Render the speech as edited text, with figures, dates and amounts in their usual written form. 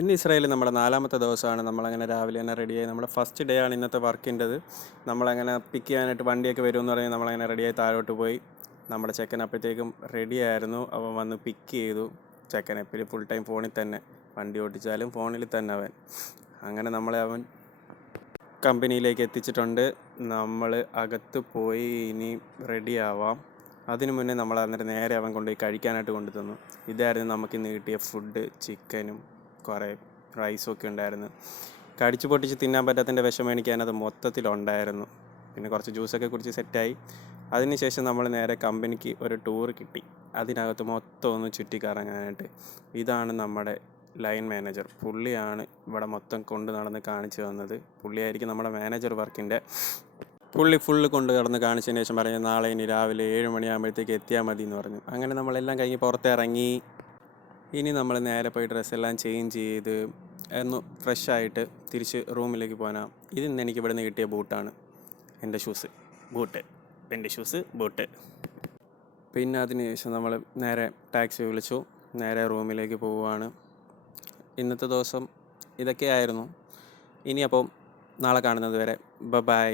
ഇന്ന് ഇസ്രായേലിൽ നമ്മുടെ 4-മത്തെ ദിവസമാണ്. നമ്മളങ്ങനെ രാവിലെ തന്നെ റെഡിയായി. നമ്മുടെ ഫസ്റ്റ് ഡേ ആണ് ഇന്നത്തെ വർക്കിൻ്റെത്. നമ്മളങ്ങനെ പിക്ക് ചെയ്യാനായിട്ട് വണ്ടിയൊക്കെ വരുമെന്ന് പറഞ്ഞ് നമ്മളങ്ങനെ റെഡിയായി താഴോട്ട് പോയി. നമ്മുടെ ചെക്കൻ അപ്പോഴത്തേക്കും റെഡിയായിരുന്നു. അവൻ വന്ന് പിക്ക് ചെയ്തു. ചെക്കൻ എപ്പോഴും ഫുൾ ടൈം ഫോണിൽ തന്നെ, വണ്ടി ഓടിച്ചാലും ഫോണിൽ തന്നെ അവൻ. അങ്ങനെ നമ്മളെ അവൻ കമ്പനിയിലേക്ക് എത്തിച്ചിട്ടുണ്ട്. നമ്മൾ അകത്ത് പോയി ഇനി റെഡിയാവാം. അതിനു മുന്നേ നമ്മൾ അന്നേരം നേരെ അവൻ കൊണ്ടുപോയി കഴിക്കാനായിട്ട് കൊണ്ടു തന്നു. ഇതായിരുന്നു നമുക്കിന്ന് കിട്ടിയ ഫുഡ്. ചിക്കനും കുറേ റൈസും ഒക്കെ ഉണ്ടായിരുന്നു. കടിച്ചു പൊട്ടിച്ച് തിന്നാൻ പറ്റാത്തതിൻ്റെ വിഷമം എനിക്ക് അതിനകത്ത് മൊത്തത്തിലുണ്ടായിരുന്നു. പിന്നെ കുറച്ച് ജ്യൂസൊക്കെ കുടിച്ച് സെറ്റായി. അതിനുശേഷം നമ്മൾ നേരെ കമ്പനിക്ക് ഒരു ടൂർ കിട്ടി. അതിനകത്ത് മൊത്തം ഒന്ന് ചുറ്റിക്കറങ്ങാനായിട്ട്. ഇതാണ് നമ്മുടെ ലൈൻ മാനേജർ. പുള്ളിയാണ് ഇവിടെ മൊത്തം കൊണ്ട് നടന്ന് കാണിച്ചു തന്നത്. പുള്ളിയായിരിക്കും നമ്മുടെ മാനേജർ വർക്കിൻ്റെ. പുള്ളി ഫുള്ള് കൊണ്ട് നടന്ന് കാണിച്ചതിന് ശേഷം പറഞ്ഞു നാളെ ഇനി രാവിലെ 7 മണിയാകുമ്പോഴത്തേക്ക് എത്തിയാൽ മതി എന്ന് പറഞ്ഞു. അങ്ങനെ നമ്മളെല്ലാം കഴിഞ്ഞ് പുറത്തിറങ്ങി. ഇനി നമ്മൾ നേരെ പോയി ഡ്രസ്സെല്ലാം ചേഞ്ച് ചെയ്ത് ഒന്ന് ഫ്രഷായിട്ട് തിരിച്ച് റൂമിലേക്ക് പോകാനാണ്. ഇതിന്ന് എനിക്ക് ഇവിടെ നിന്ന് കിട്ടിയ ബൂട്ടാണ്. എൻ്റെ ഷൂസ്, ബൂട്ട്. പിന്നെ അതിന് ശേഷം നമ്മൾ നേരെ ടാക്സി വിളിച്ചു, നേരെ റൂമിലേക്ക് പോവുകയാണ്. ഇന്നത്തെ ദിവസം ഇതൊക്കെയായിരുന്നു. ഇനി അപ്പം നാളെ കാണുന്നത് വരെ ബൈ.